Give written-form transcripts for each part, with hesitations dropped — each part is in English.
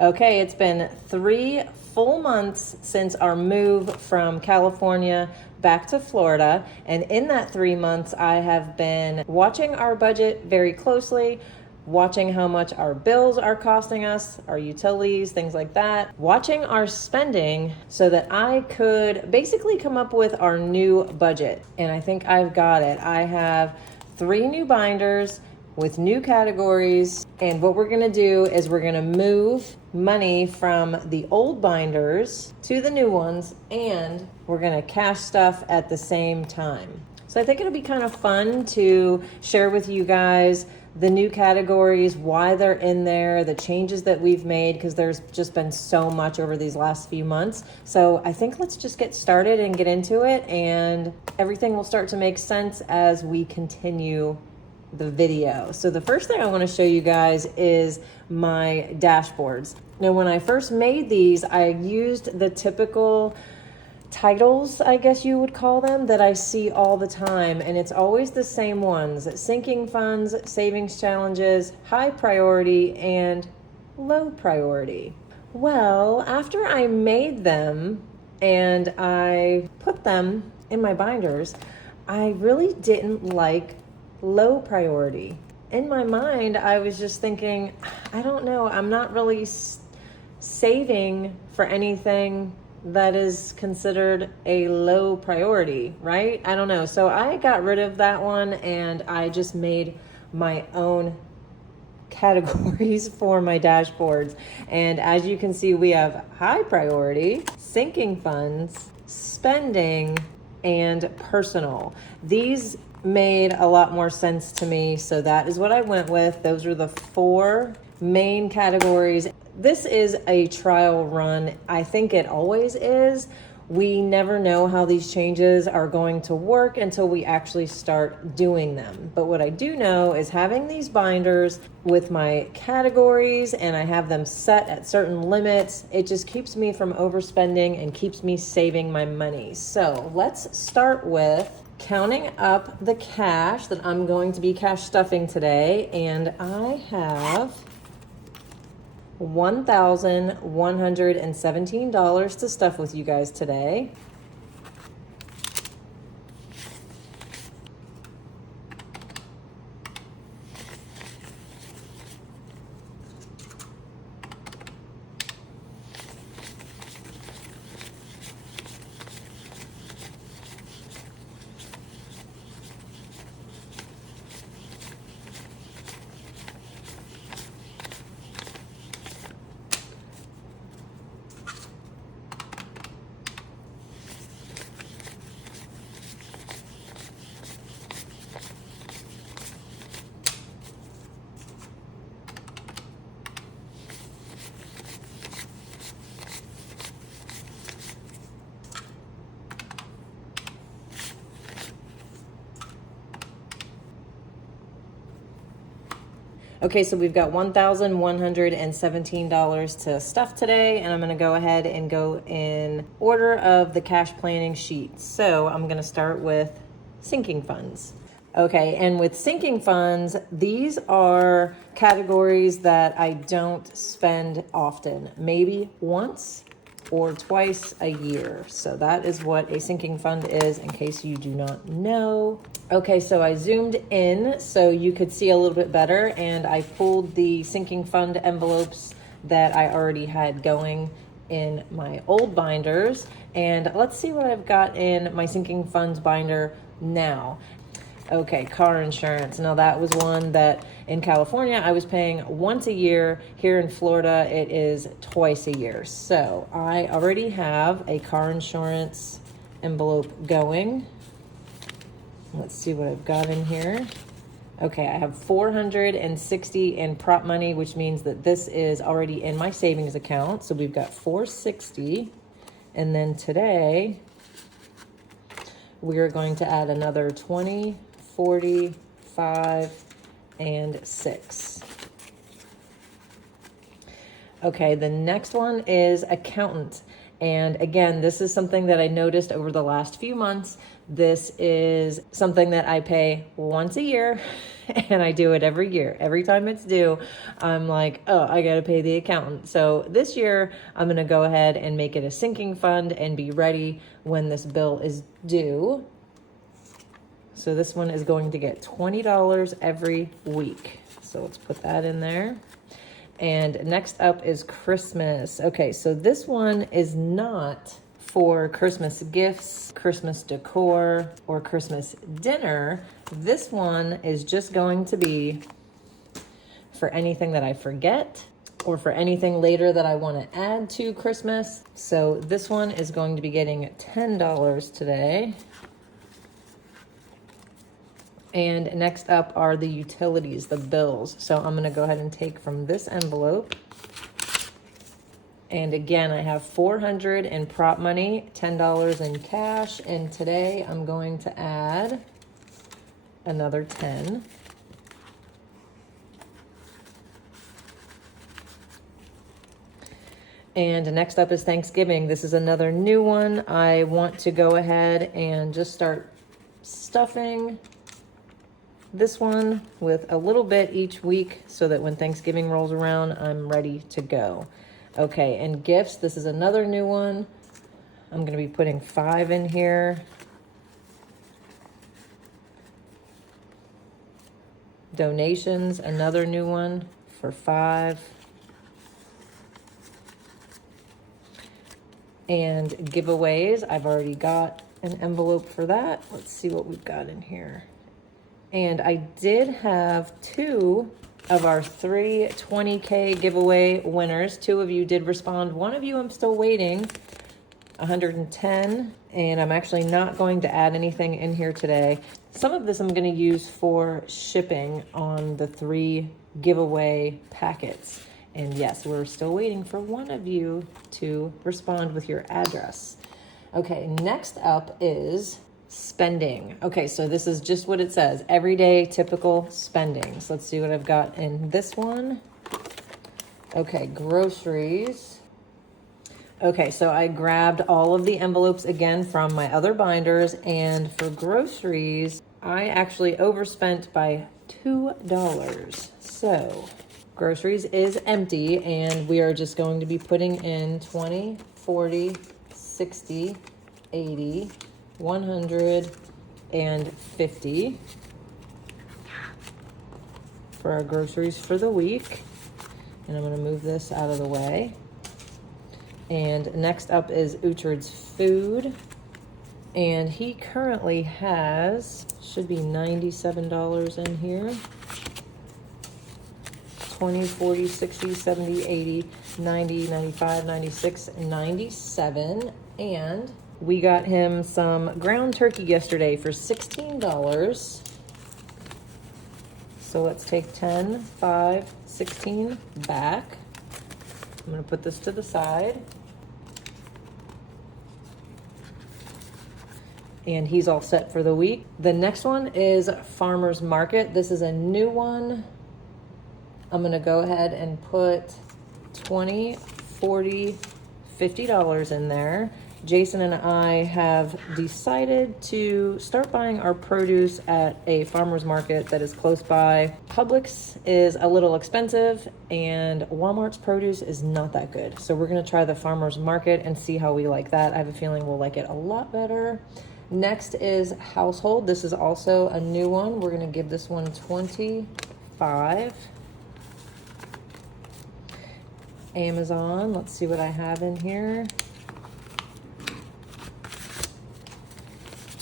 Okay, it's been 3 full months since our move from California back to Florida. And in that 3 months, I have been watching our budget very closely, watching how much our bills are costing us, our utilities, things like that, watching our spending so that I could basically come up with our new budget. And I think I've got it. I have 3 new binders with new categories, and what we're going to do is we're going to move money from the old binders to the new ones, and we're going to cash stuff at the same time. So I think it'll be kind of fun to share with you guys the new categories, why they're in there, the changes that we've made, because there's just been so much over these last few months. So I think let's just get started and get into it, and everything will start to make sense as we continue the video. So the first thing I want to show you guys is my dashboards. Now, when I first made these, I used the typical titles, I guess you would call them, that I see all the time, and it's always the same ones: sinking funds, savings challenges, high priority, and low priority. Well, after I made them and I put them in my binders, I really didn't like low priority. In my mind, I was just thinking, I don't know, I'm not really saving for anything that is considered a low priority, right? I don't know. So I got rid of that one and I just made my own categories for my dashboards. And as you can see, we have high priority, sinking funds, spending, and personal. These made a lot more sense to me, so that is what I went with. Those are the 4 main categories. This is a trial run. I think it always is. We never know how these changes are going to work until we actually start doing them. But what I do know is having these binders with my categories, and I have them set at certain limits, it just keeps me from overspending and keeps me saving my money. So let's start with counting up the cash that I'm going to be cash stuffing today. And I have $1,117 to stuff with you guys today. Okay, so we've got $1,117 to stuff today, and I'm gonna go ahead and go in order of the cash planning sheet. So I'm gonna start with sinking funds. Okay, and with sinking funds, these are categories that I don't spend often, maybe once or twice a year. So that is what a sinking fund is, in case you do not know. Okay, so I zoomed in so you could see a little bit better, and I pulled the sinking fund envelopes that I already had going in my old binders. And let's see what I've got in my sinking funds binder now. Okay, car insurance. Now that was one that in California I was paying once a year. Here in Florida it is twice a year. So I already have a car insurance envelope going. Let's see what I've got in here. Okay, I have $460 in prop money, which means that this is already in my savings account. So we've got $460. And then today we are going to add another 20, 40, 5, and 6. Okay, the next one is accountant. And again, this is something that I noticed over the last few months. This is something that I pay once a year and I do it every year. Every time it's due, I'm like, oh, I got to pay the accountant. So this year, I'm going to go ahead and make it a sinking fund and be ready when this bill is due. So this one is going to get $20 every week. So let's put that in there. And next up is Christmas. Okay, so this one is not for Christmas gifts, Christmas decor, or Christmas dinner. This one is just going to be for anything that I forget or for anything later that I want to add to Christmas. So this one is going to be getting $10 today. And next up are the utilities, the bills. So I'm going to go ahead and take from this envelope. And again, I have $400 in prop money, $10 in cash. And today I'm going to add another 10. And next up is Thanksgiving. This is another new one. I want to go ahead and just start stuffing this one with a little bit each week so that when Thanksgiving rolls around, I'm ready to go. Okay, and gifts, this is another new one. I'm going to be putting 5 in here. Donations, another new one for 5. And giveaways, I've already got an envelope for that. Let's see what we've got in here. And I did have 2 of our 3 20K giveaway winners. 2 of you did respond. 1 of you I'm still waiting, 110. And I'm actually not going to add anything in here today. Some of this I'm going to use for shipping on the 3 giveaway packets. And yes, we're still waiting for 1 of you to respond with your address. Okay, next up is spending. Okay, so this is just what it says. Everyday typical spending. So let's see what I've got in this one. Okay, groceries. Okay, so I grabbed all of the envelopes again from my other binders, and for groceries, I actually overspent by $2. So groceries is empty, and we are just going to be putting in 20, 40, 60, 80, 150 for our groceries for the week. And I'm going to move this out of the way. And next up is Uchard's food. And he currently has, should be $97 in here. 20, 40, 60, 70, 80, 90, 95, 96, 97. And we got him some ground turkey yesterday for $16. So let's take 10, 5, 16 back. I'm going to put this to the side. And he's all set for the week. The next one is Farmer's Market. This is a new one. I'm going to go ahead and put 20, 40, $50 in there. Jason and I have decided to start buying our produce at a farmer's market that is close by. Publix is a little expensive and Walmart's produce is not that good. So we're going to try the farmer's market and see how we like that. I have a feeling we'll like it a lot better. Next is household. This is also a new one. We're going to give this one 25. Amazon, let's see what I have in here.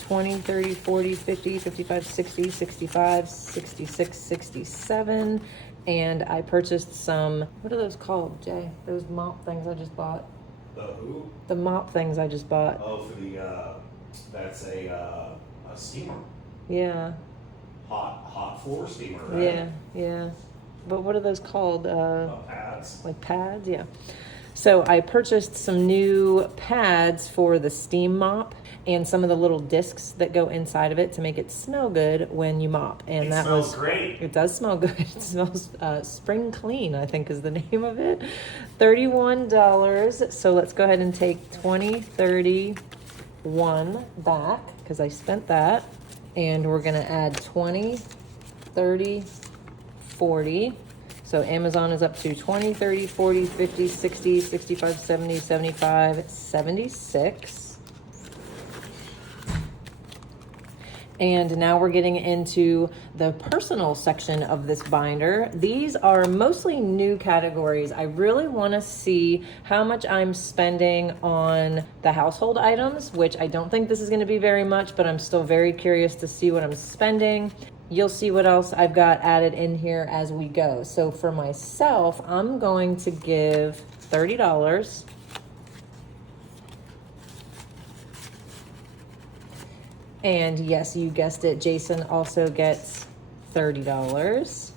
20, 30, 40, 50, 55, 60, 65, 66, 67. And I purchased some, what are those called, Jay? Those mop things I just bought. The who? The mop things I just bought. Oh, for the, that's a steamer. Yeah. Hot floor steamer, right? Yeah, yeah. But what are those called? Pads. Like pads, yeah. So I purchased some new pads for the steam mop, and some of the little discs that go inside of it to make it smell good when you mop. And It that smells was great. It does smell good. It smells spring clean, I think is the name of it. $31. So let's go ahead and take 20, 31 back because I spent that. And we're gonna add 20, 30, 40. So Amazon is up to 20, 30, 40, 50, 60, 65, 70, 75, 76. And now we're getting into the personal section of this binder. These are mostly new categories. I really want to see how much I'm spending on the household items, which I don't think this is going to be very much, but I'm still very curious to see what I'm spending. You'll see what else I've got added in here as we go. So for myself, I'm going to give $30. And yes, you guessed it, Jason also gets $30.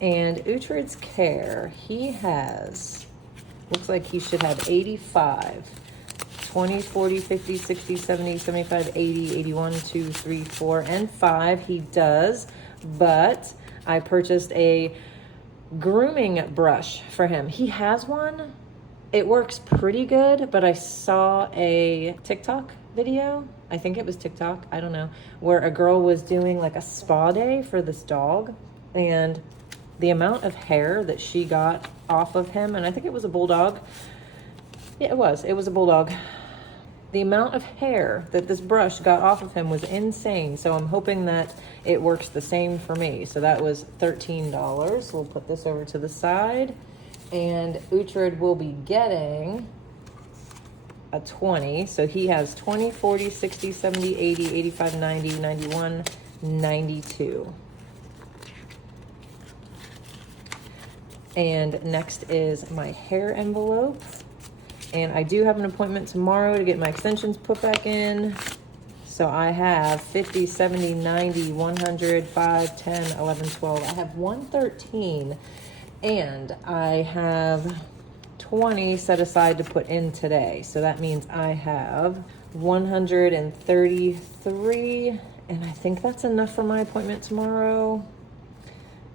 And Uhtred's Care, he has, looks like he should have 85. 20, 40, 50, 60, 70, 75, 80, 81, 2, 3, 4, and 5. He does, but I purchased a grooming brush for him. He has one. It works pretty good, but I saw a TikTok video, I think it was TikTok, I don't know, where a girl was doing like a spa day for this dog, and the amount of hair that she got off of him, and I think it was a bulldog. Yeah, it was a bulldog. The amount of hair that this brush got off of him was insane, so I'm hoping that it works the same for me. So that was $13. We'll put this over to the side. And Uhtred will be getting a 20. So he has 20, 40, 60, 70, 80, 85, 90, 91, 92. And next is my hair envelope. And I do have an appointment tomorrow to get my extensions put back in. So I have 50, 70, 90, 100, 5, 10, 11, 12. I have 113. And I have 20 set aside to put in today. So that means I have 133. And I think that's enough for my appointment tomorrow.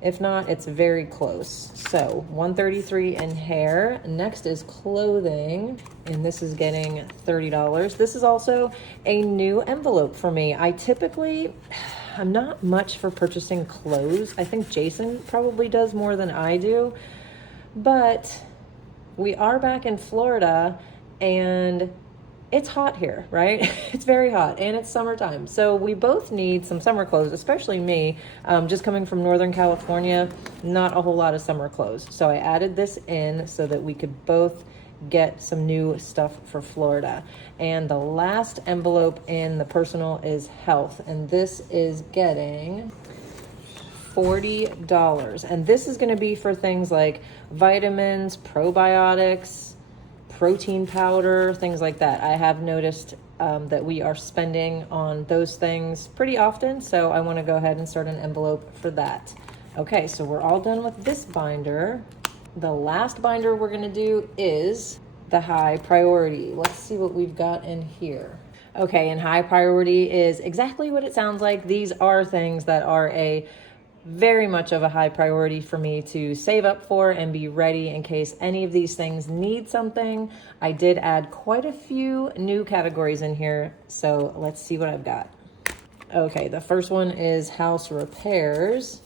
If not, it's very close. So 133 in hair. Next is clothing. And this is getting $30. This is also a new envelope for me. I'm not much for purchasing clothes. I think Jason probably does more than I do. But we are back in Florida and it's hot here, right? It's very hot and it's summertime. So we both need some summer clothes, especially me. Just coming from Northern California, not a whole lot of summer clothes. So I added this in so that we could both get some new stuff for Florida. And the last envelope in the personal is health. And this is getting $40. And this is going to be for things like vitamins, probiotics, protein powder, things like that. I have noticed that we are spending on those things pretty often. So I want to go ahead and start an envelope for that. Okay, so we're all done with this binder. The last binder we're going to do is the high priority. Let's see what we've got in here. Okay, and high priority is exactly what it sounds like. These are things that are very much of a high priority for me to save up for and be ready in case any of these things need something. I did add quite a few new categories in here, so let's see what I've got. Okay, the first one is house repairs.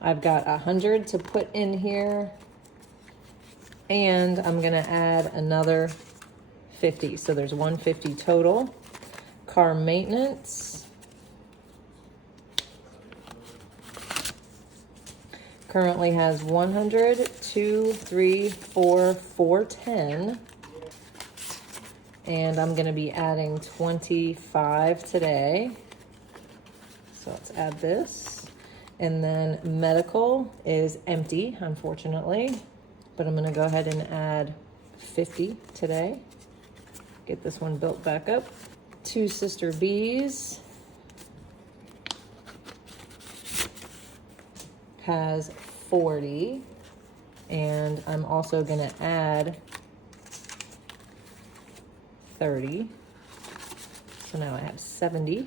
I've got 100 to put in here, and I'm gonna add another 50. So there's 150 total. Car maintenance. Currently has 100, 2, 3, 4, 410. And I'm gonna be adding 25 today. So let's add this. And then medical is empty, unfortunately, but I'm gonna go ahead and add 50 today. Get this one built back up. Two Sister Bees has 40. And I'm also gonna add 30. So now I have 70.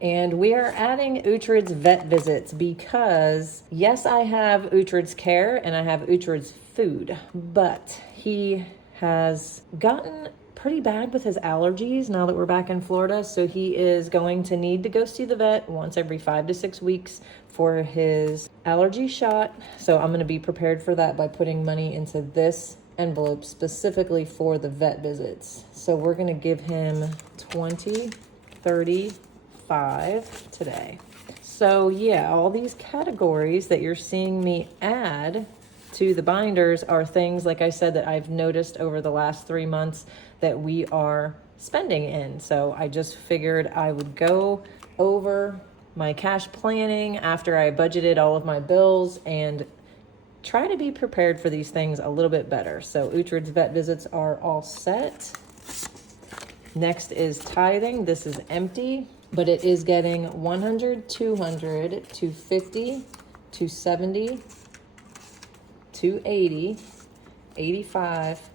And we are adding Uhtred's vet visits because, yes, I have Uhtred's care and I have Uhtred's food, but he has gotten pretty bad with his allergies now that we're back in Florida. So he is going to need to go see the vet once every 5 to 6 weeks for his allergy shot. So I'm going to be prepared for that by putting money into this envelope specifically for the vet visits. So we're going to give him 20, 30, 5 today. So yeah, all these categories that you're seeing me add to the binders are things, like I said, that I've noticed over the last 3 months that we are spending in. So I just figured I would go over my cash planning after I budgeted all of my bills and try to be prepared for these things a little bit better. So Uhtred's vet visits are all set. Next is tithing. This is empty, but it is getting 100, 200, 250, 270, 280, 85,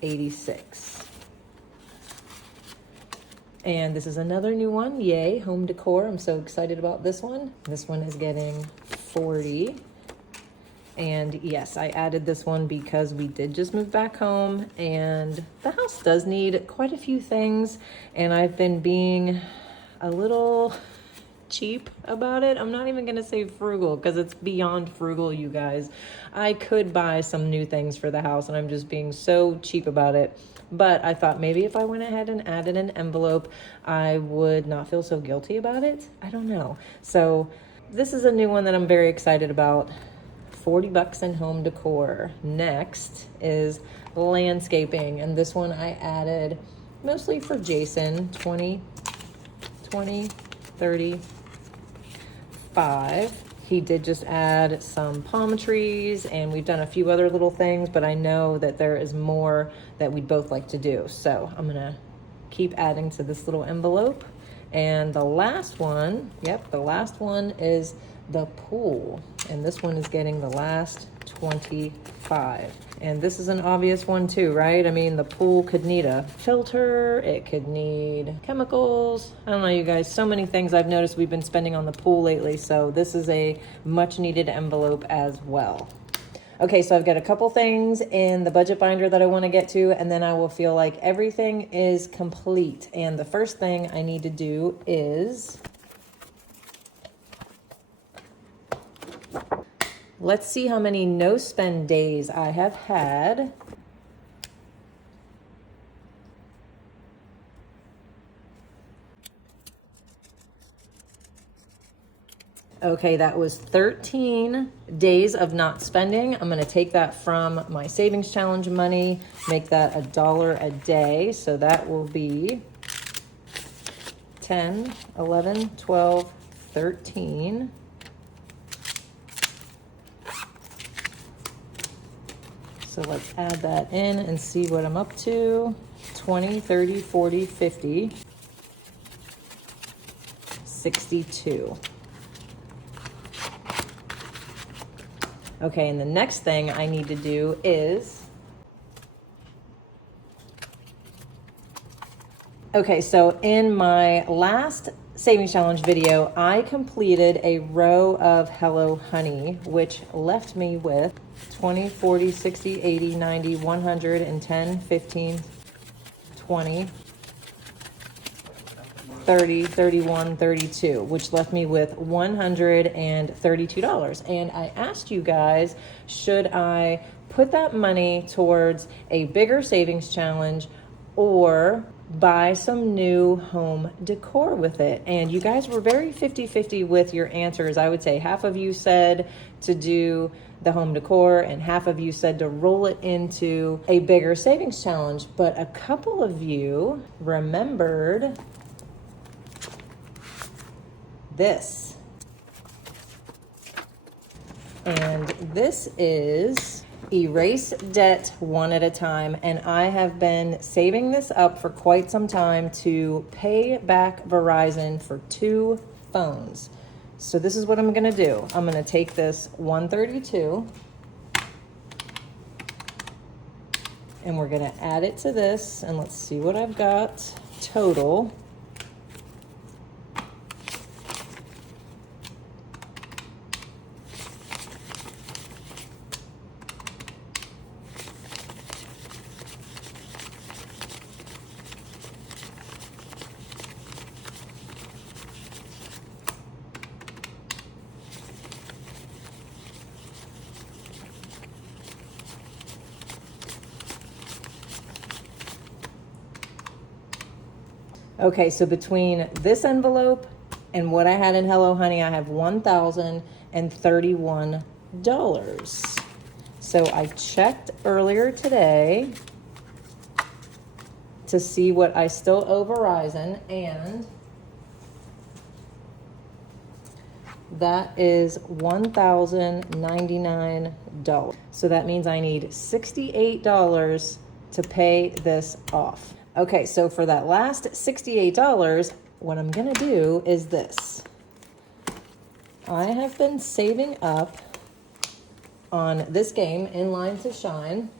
86. And this is another new one. Yay, home decor. I'm so excited about this one. This one is getting 40. And yes, I added this one because we did just move back home and the house does need quite a few things. And I've been being a little cheap about it. I'm not even gonna say frugal because it's beyond frugal, you guys. I could buy some new things for the house and I'm just being so cheap about it. But I thought maybe if I went ahead and added an envelope, I would not feel so guilty about it. I don't know. So this is a new one that I'm very excited about. 40 bucks in home decor. Next is landscaping. And this one I added mostly for Jason. 20, 30, 5. He did just add some palm trees and we've done a few other little things, but I know that there is more that we'd both like to do. So I'm gonna keep adding to this little envelope. And the last one, the last one is the pool. And this one is getting the last 25. And this is an obvious one too, right? I mean, the pool could need a filter, it could need chemicals. I don't know, you guys, so many things I've noticed we've been spending on the pool lately. So this is a much needed envelope as well. Okay, so I've got a couple things in the budget binder that I want to get to, and then I will feel like everything is complete. And the first thing I need to do is, let's see how many no spend days I have had. Okay, that was 13 days of not spending. I'm gonna take that from my savings challenge money, make that $1 a day. So that will be 10, 11, 12, 13. So let's add that in and see what I'm up to. 20, 30, 40, 50, 62. Okay, and the next thing I need to do is, okay, so in my last savings challenge video, I completed a row of Hello Honey, which left me with 20, 40, 60, 80, 90, 100, and 10, 15, 20, 30, 31, 32, which left me with $132. And I asked you guys, should I put that money towards a bigger savings challenge or buy some new home decor with it? And you guys were very 50-50 with your answers. I would say half of you said to do the home decor and half of you said to roll it into a bigger savings challenge. But a couple of you remembered this. And this is erase debt one at a time. And I have been saving this up for quite some time to pay back Verizon for 2 phones. So this is what I'm gonna do. I'm gonna take this 132 And we're gonna add it to this, and let's see what I've got total. Okay, so between this envelope and what I had in Hello Honey, I have $1,031. So I checked earlier today to see what I still owe Verizon, and that is $1,099. So that means I need $68 to pay this off. Okay, so for that last $68, what I'm gonna do is this. I have been saving up on this game, Inline to Shine,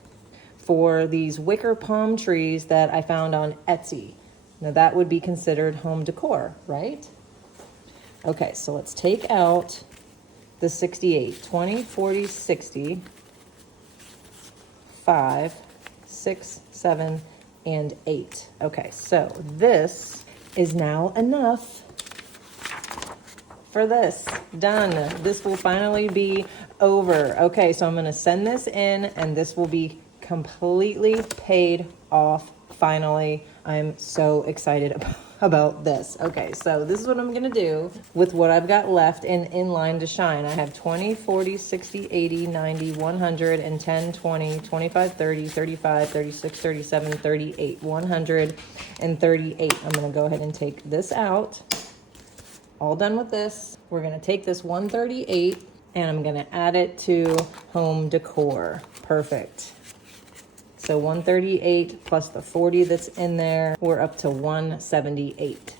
for these wicker palm trees that I found on Etsy. Now that would be considered home decor, right? Okay, so let's take out the 68. 20, 40, 60, 5, 6, 7, and 8. Okay, so this is now enough for this. Done. This will finally be over. Okay, so I'm going to send this in, and this will be completely paid off finally. I'm so excited about this. Okay, so this is what I'm gonna do with what I've got left in Inline to Shine. I have 20, 40, 60, 80, 90, 100, and 10, 20, 25, 30, 35, 36, 37, 38, 138. I'm gonna go ahead and take this out. All done with this. We're gonna take this 138 and I'm gonna add it to home decor. Perfect. So 138 plus the 40 that's in there, we're up to 178.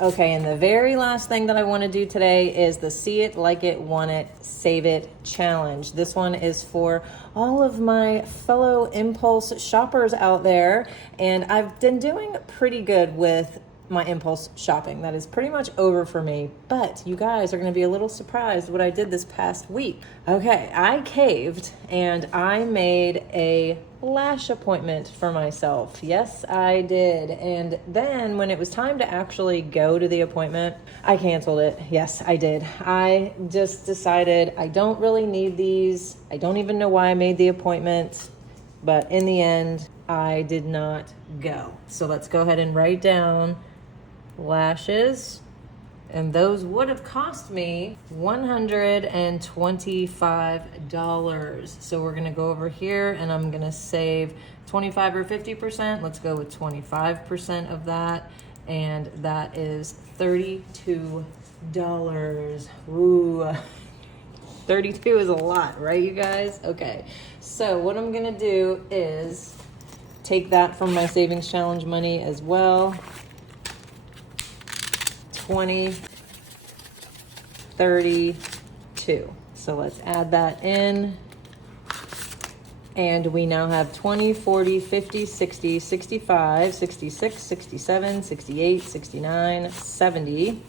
Okay, and the very last thing that I want to do today is the See It, Like It, Want It, Save It challenge. This one is for all of my fellow impulse shoppers out there, and I've been doing pretty good with my impulse shopping. That is pretty much over for me, but you guys are going to be a little surprised what I did this past week. Okay, I caved and I made a lash appointment for myself. Yes, I did. And then when it was time to actually go to the appointment, I canceled it. Yes, I did. I just decided I don't really need these. I don't even know why I made the appointment, but in the end, I did not go. So let's go ahead and write down lashes, and those would have cost me $125. So we're gonna go over here and I'm gonna save 25 or 50%. Let's go with 25% of that, and that is $32. Ooh, 32 is a lot, right, you guys? Okay, so what I'm gonna do is take that from my savings challenge money as well. 20, 32. So let's add that in. And we now have 20, 40, 50, 60, 65, 66, 67, 68, 69, 70,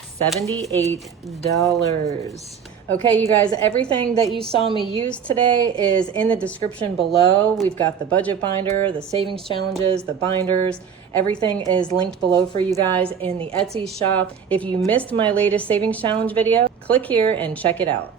$78. Okay, you guys, everything that you saw me use today is in the description below. We've got the budget binder, the savings challenges, the binders. Everything is linked below for you guys in the Etsy shop. If you missed my latest savings challenge video, click here and check it out.